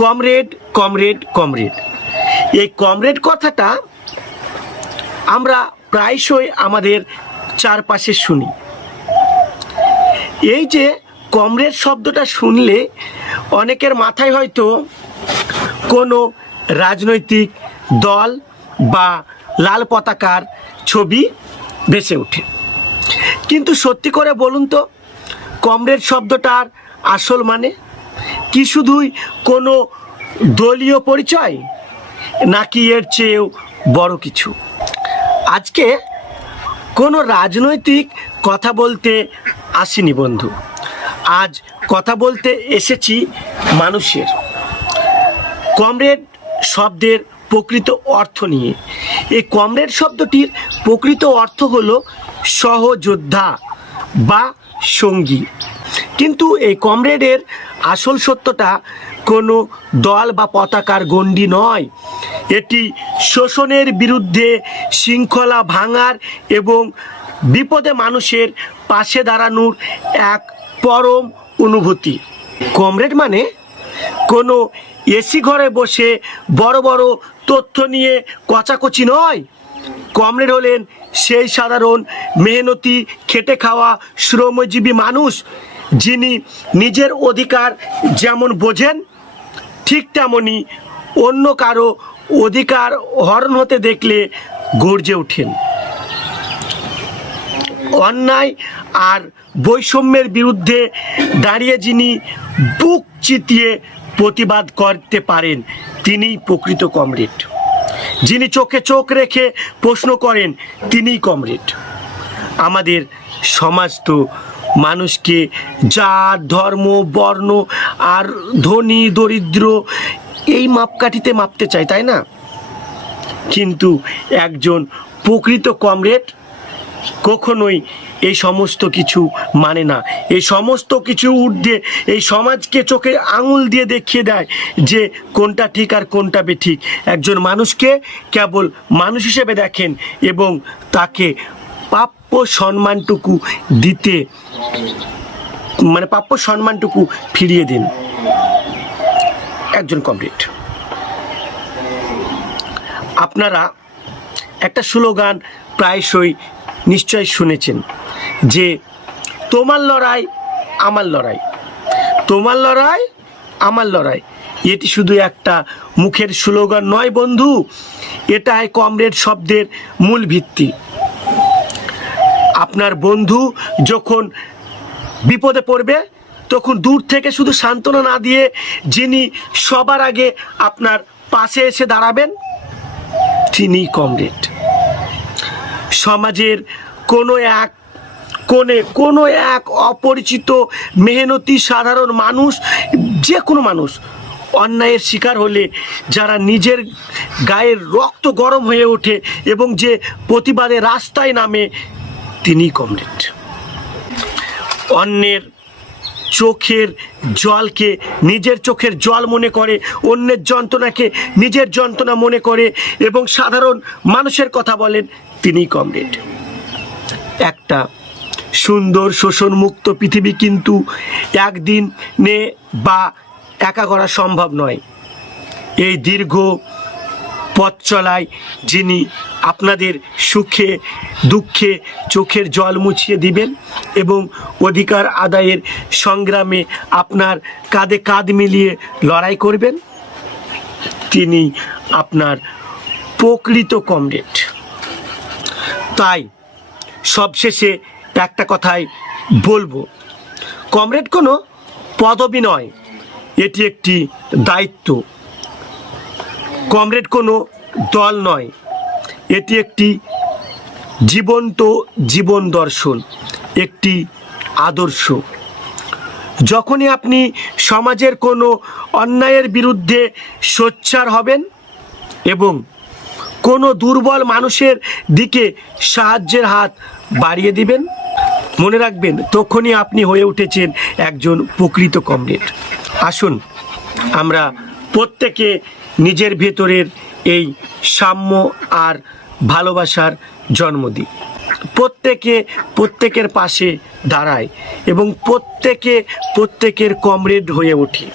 Comrade comrade comrade, এই comrade কথাটা আমরা প্রায়শই আমাদের চারপাশে শুনি। এই যে কমরেড শব্দটা শুনলে অনেকের মাথায় হয়তো কোনো রাজনৈতিক দল বা লাল পতাকার ছবি ভেসে ওঠে। কিন্তু সত্যি করে বলুন তো, কমরেড শব্দটার আসল মানে কি? শুধুই কোনো দলীয় পরিচয়, নাকি এর চেয়েও বড় কিছু? আজকে কোনো রাজনৈতিক কথা বলতে আসিনি বন্ধু, আজ কথা বলতে এসেছি মানুষের। কমরেড শব্দের প্রকৃত অর্থ নিয়ে। এই কমরেড শব্দটির প্রকৃত অর্থ হলো সহযোদ্ধা বা সঙ্গী। কিন্তু এই কমরেডের আসল সত্যটা কোনো দল বা পতাকার গণ্ডি নয়। এটি শোষণের বিরুদ্ধে শৃঙ্খলা ভাঙার এবং বিপদে মানুষের পাশে দাঁড়ানোর এক পরম অনুভূতি। কমরেড মানে কোনো এসি ঘরে বসে বড় বড় তথ্য নিয়ে কচাকচি নয়। কমরেড হলেন সেই সাধারণ মেহনতি খেটে খাওয়া শ্রমজীবী মানুষ, যিনি নিজের অধিকার যেমন বোঝেন ঠিক তেমনি অন্য কারো অধিকার হরণ হতে দেখলে গর্জে ওঠেন। অন্যায় আর বৈষম্যের বিরুদ্ধে দাঁড়িয়ে যিনি বুক চিতিয়ে প্রতিবাদ করতে পারেন, তিনিই প্রকৃত কমরেড। যিনি চোখে চোখ রেখে প্রশ্ন করেন, তিনিই কমরেড। আমাদের সমাজ তো মানুষকে জাত ধর্ম বর্ণ আর ধনী দরিদ্র এই মাপকাঠিতে মাপতে চায়, তাই না? কিন্তু একজন প্রকৃত কমরেড কখনোই এই সমস্ত কিছু মানে না। এই সমস্ত কিছু ঊর্ধ্বে এই সমাজকে চোখে আঙুল দিয়ে দেখিয়ে দেয় যে কোনটা ঠিক আর কোনটা বেঠিক। একজন মানুষকে কেবল মানুষ হিসেবে দেখেন এবং তাকে প্রাপ্য সম্মানটুকু দিতে প্রাপ্য সম্মানটুকু ফিরিয়ে দিন। একজন কমরেড। আপনারা একটা স্লোগান প্রায়শই নিশ্চয় শুনেছেন যে তোমার লড়াই আমার লড়াই, তোমার লড়াই আমার লড়াই। এটি শুধু একটা মুখের স্লোগান নয় বন্ধু, এটাই কমরেড শব্দের মূল ভিত্তি। আপনার বন্ধু যখন বিপদে পড়বে তখন দূর থেকে শুধু সান্ত্বনা না দিয়ে যিনি সবার আগে আপনার পাশে এসে দাঁড়াবেন, তিনিই কমরেড। সমাজের কোনো এক কোণে কোনো এক অপরিচিত মেহনতি সাধারণ মানুষ, যে কোনো মানুষ অন্যায়ের শিকার হলে যারা নিজের গায়ের রক্ত গরম হয়ে ওঠে এবং যে প্রতিবাদে রাস্তায় নামে, তিনিই কমরেড। অন্যের চোখের জলকে নিজের চোখের জল মনে করে, অন্যের যন্ত্রণাকে নিজের যন্ত্রণা মনে করে এবং সাধারণ মানুষের কথা বলেন, তিনিই কমরেড। একটা সুন্দর শোষণমুক্ত পৃথিবী কিন্তু একদিনে বা একা করা সম্ভব নয়। এই দীর্ঘ পথ চলায় যিনি আপনাদের সুখে দুঃখে চোখের জল মুছিয়ে দিবেন এবং অধিকার আদায়ের সংগ্রামে আপনার কাঁধে কাঁধ মিলিয়ে লড়াই করবেন, তিনি আপনার প্রকৃত কমরেড। তাই সবশেষে একটা কথাই বলবো, কমরেড কোনো পদবি নয়, এটি একটি দায়িত্ব। কমরেড কোনো দল নয়, এটি একটি জীবন্ত জীবন দর্শন, একটি আদর্শ। যখনই আপনি সমাজের কোনো অন্যায়ের বিরুদ্ধে সোচ্চার হবেন এবং কোনো দুর্বল মানুষের দিকে সাহায্যের হাত বাড়িয়ে দিবেন, মনে রাখবেন তখনই আপনি হয়ে উঠেছেন একজন প্রকৃত কমরেড। আসুন আমরা প্রত্যেকে নিজের ভেতরের এই সাম্য আর ভালোবাসার জন্ম দিই, প্রত্যেকে প্রত্যেকের পাশে দাঁড়ায় এবং প্রত্যেকের কমরেড হয়ে ওঠে।